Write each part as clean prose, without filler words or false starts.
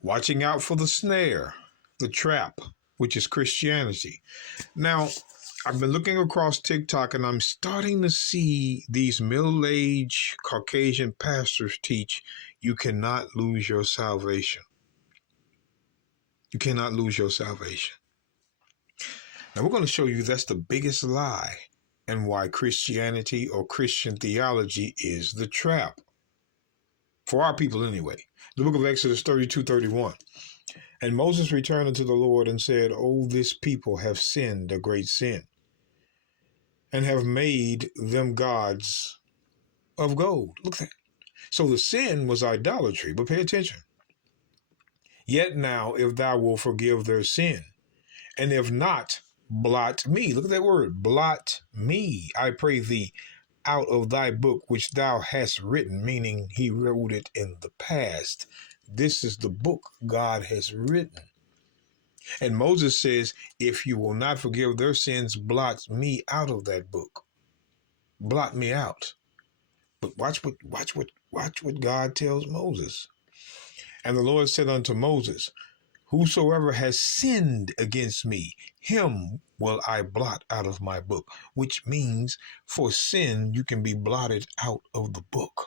watching out for the snare, the trap, which is Christianity. Now, I've been looking across TikTok and I'm starting to see these middle-aged Caucasian pastors teach you cannot lose your salvation. You cannot lose your salvation. Now, we're going to show you that's the biggest lie and why Christianity or Christian theology is the trap. For our people anyway. The book of Exodus 32:31. And Moses returned unto the Lord and said, "O this people have sinned a great sin, and have made them gods of gold." Look at that. So the sin was idolatry, but pay attention. "Yet now, if thou wilt forgive their sin, and if not, blot me." Look at that word, blot me, "I pray thee, out of thy book which thou hast written," meaning he wrote it in the past. This is the book God has written. And Moses says, if you will not forgive their sins, blot me out of that book. Blot me out. But watch what God tells Moses. "And the Lord said unto Moses, whosoever has sinned against me, him will I blot out of my book," which means for sin, you can be blotted out of the book.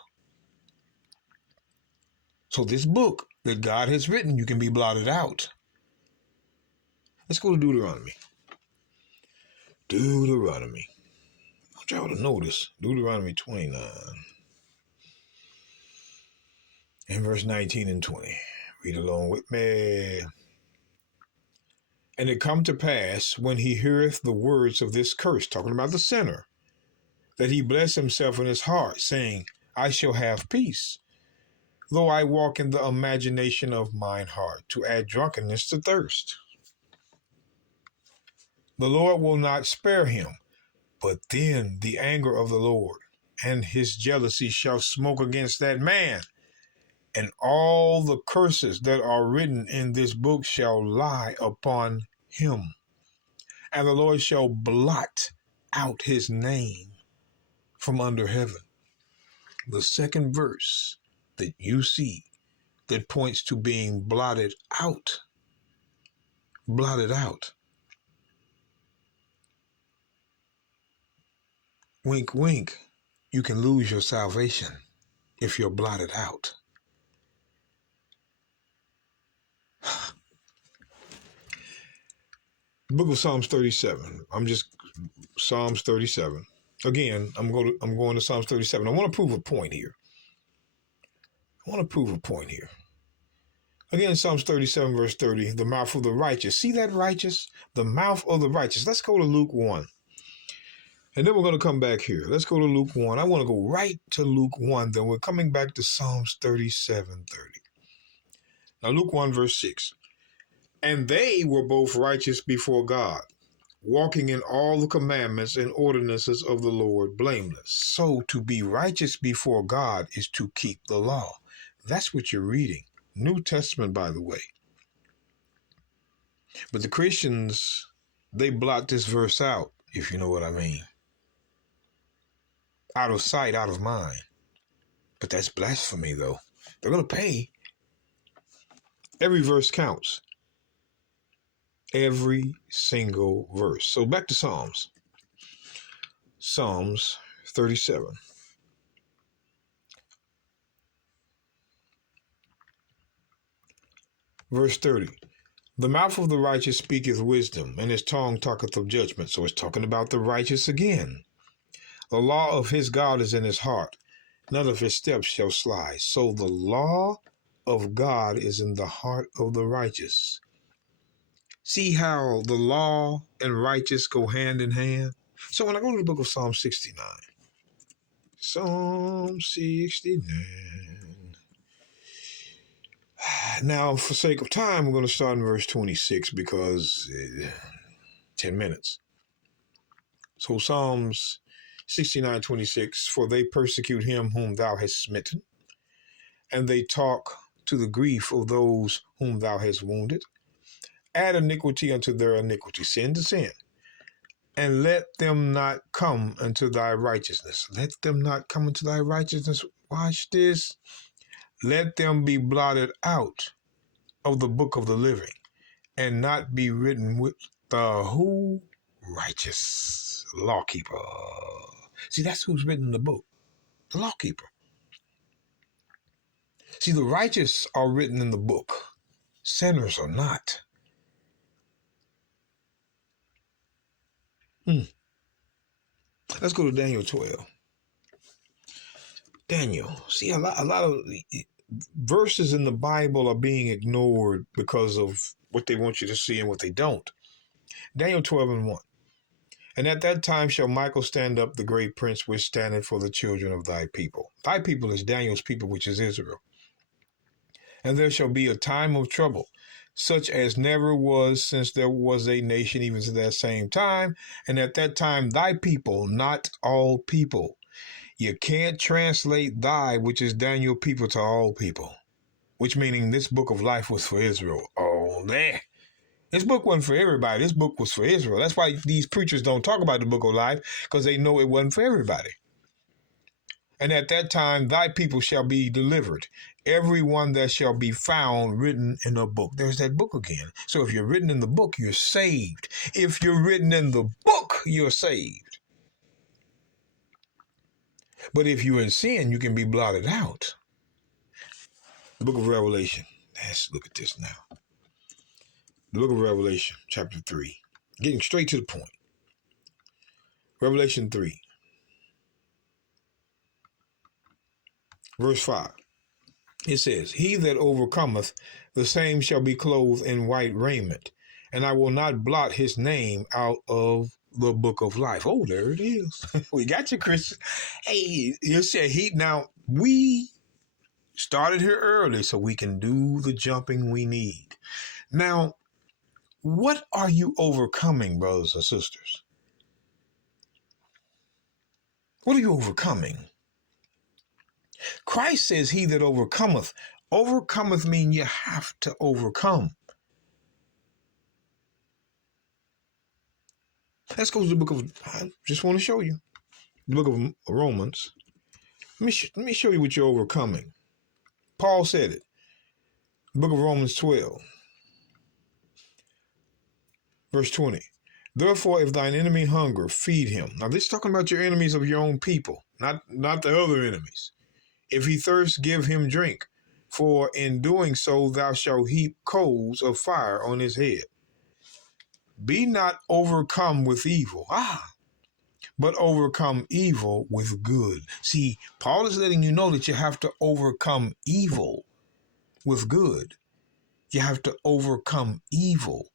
So this book that God has written, you can be blotted out. Let's go to Deuteronomy. Deuteronomy. I want y'all to notice Deuteronomy 29 and verse 19 and 20. Read along with me. "And it come to pass, when he heareth the words of this curse," talking about the sinner, "that he bless himself in his heart, saying, I shall have peace, though I walk in the imagination of mine heart, to add drunkenness to thirst. The Lord will not spare him, but then the anger of the Lord and his jealousy shall smoke against that man, and all the curses that are written in this book shall lie upon him. And the Lord shall blot out his name from under heaven." The second verse that you see that points to being blotted out. Blotted out. Wink, wink. You can lose your salvation if you're blotted out. Book of Psalms 37. Psalms 37. Again, I'm going to Psalms 37. I want to prove a point here. Again, Psalms 37, verse 30, "The mouth of the righteous." See that righteous? The mouth of the righteous. Let's go to Luke 1. And then we're going to come back here. Let's go to Luke 1. I want to go right to Luke 1. Then we're coming back to Psalms 37:30. Now, Luke 1, verse 6. "And they were both righteous before God, walking in all the commandments and ordinances of the Lord blameless." So to be righteous before God is to keep the law. That's what you're reading. New Testament, by the way. But the Christians, they blot this verse out, if you know what I mean. Out of sight, out of mind. But that's blasphemy, though. They're going to pay. Every verse counts. Every single verse. So back to Psalms. Psalms 37. Verse 30. "The mouth of the righteous speaketh wisdom, and his tongue talketh of judgment." So it's talking about the righteous again. "The law of his God is in his heart. None of his steps shall slide." So the law of God is in the heart of the righteous. See how the law and righteous go hand in hand? So when I go to the book of Psalm 69, Psalm 69. Now, for sake of time, we're going to start in verse 26 because 10 minutes. So Psalms 69:26, "For they persecute him whom thou hast smitten, and they talk to the grief of those whom thou hast wounded. Add iniquity unto their iniquity," sin to sin, "and let them not come unto thy righteousness." Let them not come into thy righteousness. Watch this. "Let them be blotted out of the book of the living, and not be written with the who? Righteous lawkeeper. See, that's who's written the book, the lawkeeper. See, the righteous are written in the book. Sinners are not. Let's go to Daniel 12. Daniel. See, a lot of verses in the Bible are being ignored because of what they want you to see and what they don't. Daniel 12:1. And at that time shall Michael stand up, the great prince, which standeth for the children of thy people. Thy people is Daniel's people, which is Israel. And there shall be a time of trouble, such as never was since there was a nation, even to that same time. And at that time, thy people, not all people. You can't translate thy, which is Daniel people, to all people, which meaning this book of life was for Israel. Oh, man. This book wasn't for everybody. This book was for Israel. That's why these preachers don't talk about the book of life, because they know it wasn't for everybody. And at that time, thy people shall be delivered, every one that shall be found written in a book. There's that book again. So if you're written in the book, you're saved. If you're written in the book, you're saved. But if you're in sin, you can be blotted out. The book of Revelation. Let's look at this now. The book of Revelation, chapter 3. Getting straight to the point. Revelation 3. Verse 5. It says, he that overcometh, the same shall be clothed in white raiment, and I will not blot his name out of the book of life. Oh, there it is. We got you, Christian. Hey, you said he. Now, we started here early so we can do the jumping we need. Now, what are you overcoming, brothers and sisters? What are you overcoming? Christ says, he that overcometh. Overcometh mean you have to overcome. Let's go to the book of, I just want to show you, the book of Romans. Let me show you what you're overcoming. Paul said it. The book of Romans 12. Verse 20. Therefore, if thine enemy hunger, feed him. Now, this is talking about your enemies of your own people, not the other enemies. If he thirst, give him drink, for in doing so thou shalt heap coals of fire on his head. Be not overcome with evil, but overcome evil with good. See, Paul is letting you know that you have to overcome evil with good. You have to overcome evil.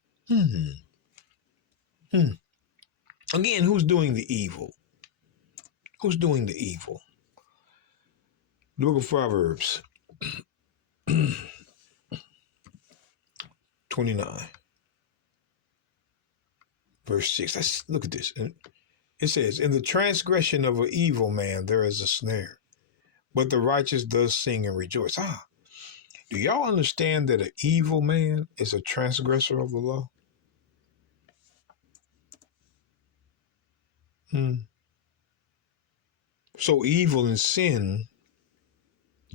Again, who's doing the evil? Who's doing the evil? The book of Proverbs 29, verse 6. Let's look at this. It says, in the transgression of an evil man, there is a snare, but the righteous does sing and rejoice. Do y'all understand that an evil man is a transgressor of the law? So evil and sin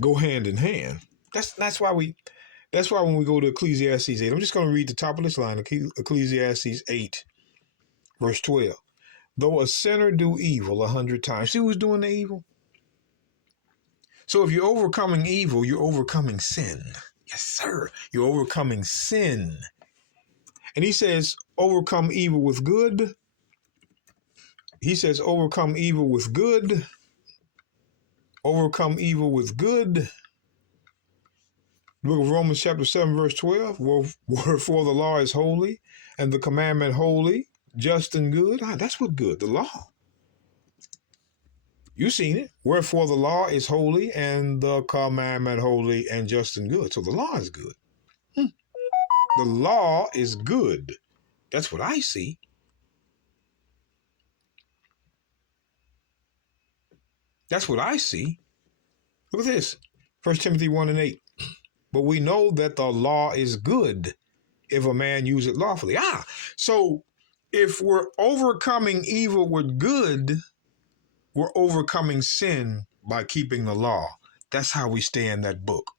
go hand in hand. That's why when we go to Ecclesiastes 8, I'm just going to read the top of this line, Ecclesiastes 8, verse 12. Though a sinner do evil 100 times. See who's doing the evil? So if you're overcoming evil, you're overcoming sin. Yes, sir. You're overcoming sin. And he says, overcome evil with good. He says, overcome evil with good. Overcome evil with good. The book of Romans chapter 7, verse 12. Wherefore the law is holy, and the commandment holy, just and good. That's what good, the law. You've seen it. Wherefore the law is holy, and the commandment holy, and just and good. So the law is good. The law is good. That's what I see. That's what I see. Look at this. 1 Timothy 1 and 8. But we know that the law is good if a man use it lawfully. So if we're overcoming evil with good, we're overcoming sin by keeping the law. That's how we stay in that book.